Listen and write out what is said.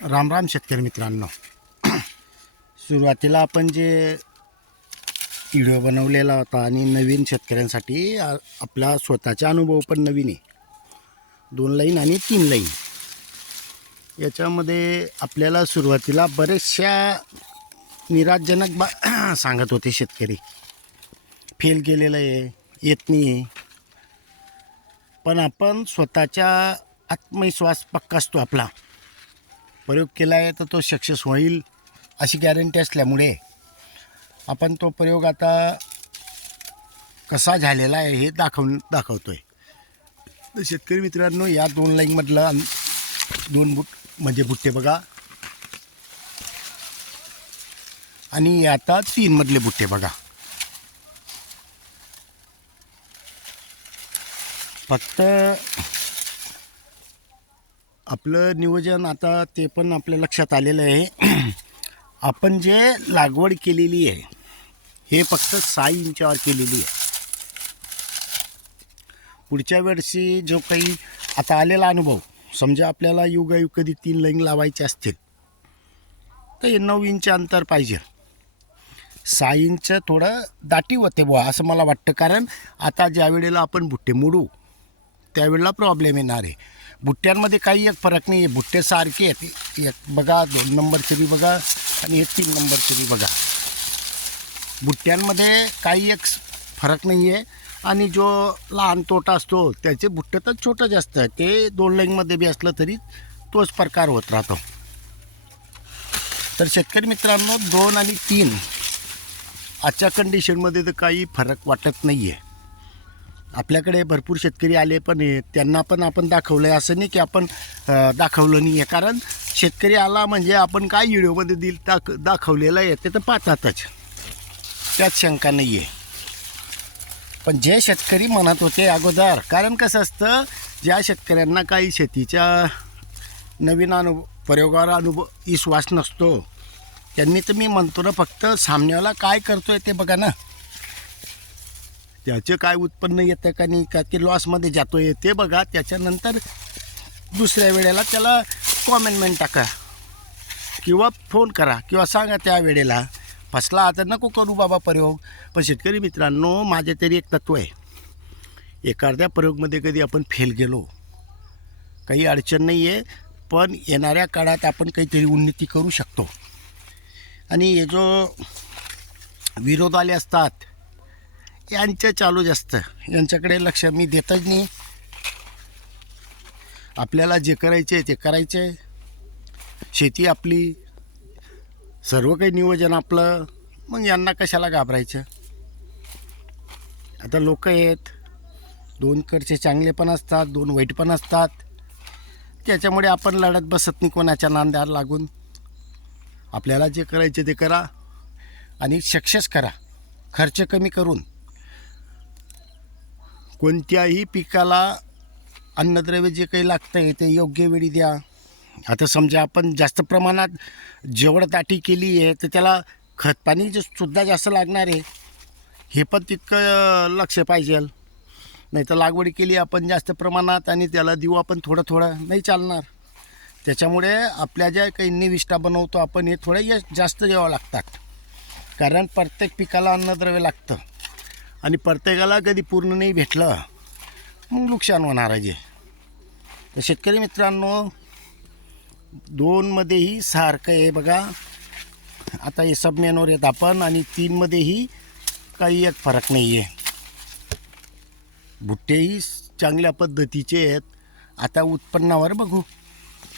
राम राम शेतकरी मित्रांनो. सुरुवातीला आपण जे व्हिडिओ बनवलेला होता आणि नवीन शेतकऱ्यांसाठी आपला स्वतःचा अनुभव पण नवीन आहे. 2 लाईन आणि 3 लाईन याच्यामध्ये आपल्याला सुरुवातीला बरेचशा निराशजनक सांगत होते शेतकरी. फेल केलेलं आहे, येत नाही आहे. पण आपण स्वतःचा आत्मविश्वास पक्का असतो. आपला प्रयोग केला आहे तर तो सक्सेस होईल अशी गॅरंटी असल्यामुळे आपण तो प्रयोग आता कसा झालेला आहे हे दाखवतो आहे. तर शेतकरी मित्रांनो, या 2 लाईनमधलं 2 म्हणजे बुट्टे बघा, आणि आता 3 मधले बुट्टे बघा. फक्त आपलं नियोजन आता ते पण आपल्या लक्षात आलेलं आहे. आपण जे लागवड केलेली आहे हे फक्त 6 इंचावर केलेली आहे. पुढच्या वर्षी जो काही आता आलेला अनुभव, समजा आपल्याला युगायुग कधी 3 लाईन लावायचे असतील तर हे 9 इंच अंतर पाहिजे. 6 इंच थोडं दाटी होते बुवा असं मला वाटतं. कारण आता ज्या वेळेला आपण बुट्टे मोडू त्यावेळेला प्रॉब्लेम येणार आहे. बुट्ट्यांमध्ये काही एक फरक नाही आहे. बुट्टे सारखे आहेत. एक बघा 2 नंबरचे बी बघा आणि हे 3 नंबरचे बी बघा. बुट्ट्यांमध्ये काही एक फरक नाही आहे. आणि जो लहान तोटा असतो त्याचे बुट्टे तर छोटं जास्त आहे. ते 2 लाईनमध्ये बी असलं तरी तोच प्रकार होत राहतो. तर शेतकरी मित्रांनो, 2 आणि 3 आजच्या कंडिशनमध्ये तर काही फरक वाटत नाही आहे. आपल्याकडे भरपूर शेतकरी आले पण आहे, त्यांना पण आपण दाखवलं आहे. असं नाही की आपण दाखवलं नाही आहे. कारण शेतकरी आला म्हणजे आपण काय व्हिडिओमध्ये दाखवलेलं आहे ते तर पाहतातच, त्यात शंका नाही आहे. पण जे शेतकरी म्हणत होते अगोदर, कारण कसं असतं, ज्या शेतकऱ्यांना काही शेतीच्या नवीन प्रयोगावर विश्वास नसतो त्यांनी तर मी म्हणतो ना, फक्त सामन्याला काय करतोय ते बघा ना, त्याचे काय उत्पन्न येतं का नाही, का ते लॉसमध्ये जातो आहे ते बघा. त्याच्यानंतर दुसऱ्या वेळेला त्याला कॉमेंटमेंट टाका किंवा फोन करा किंवा सांगा त्या वेळेला, फसला आता नको करू बाबा प्रयोग. पण शेतकरी मित्रांनो, माझे तरी एक तत्त्व आहे, एखाद्या प्रयोगमध्ये कधी आपण फेल गेलो काही अडचण नाही आहे, पण येणाऱ्या काळात आपण काहीतरी उन्नती करू शकतो. आणि हे जो विरोध आले असतात यांचं चालूच असतं, यांच्याकडे लक्ष मी देतच नाही. आपल्याला जे करायचे ते करायचे, शेती आपली, सर्व काही नियोजन आपलं, मग यांना कशाला घाबरायचं. आता लोक आहेत, 2 कडचे चांगले पण असतात, 2 वाईट पण असतात. त्याच्यामुळे आपण लढत बसत नाही कोणाच्या नांद्याला लागून. आपल्याला जे करायचे ते करा आणि सक्सेस करा. खर्च कमी करून कोणत्याही पिकाला अन्नद्रव्य जे काही लागतं आहे ते योग्य वेळी द्या. आता समजा आपण जास्त प्रमाणात जेवढ दाटी केली आहे तर त्याला खतपाणी सुद्धा जास्त लागणार आहे, हे पण तितकं लक्ष पाहिजे. नाही तर लागवड केली आपण जास्त प्रमाणात आणि त्याला देऊ आपण थोडं थोडं, नाही चालणार. त्याच्यामुळे आपल्या ज्या काही निविष्ठा बनवतो आपण हे थोडं जास्त द्यावं लागतात. कारण प्रत्येक पिकाला अन्नद्रव्य लागतं आणि प्रत्येकाला कधी पूर्ण नाही भेटलं मग नुकसान होणार आहे. तर शेतकरी मित्रांनो, 2 मध्येही सारखं आहे बघा. आता हे सबमेनवर येत आपण, आणि 3 मध्येही काही एक फरक नाही आहे. बुट्टेही चांगल्या पद्धतीचे आहेत. आता उत्पन्नावर बघू.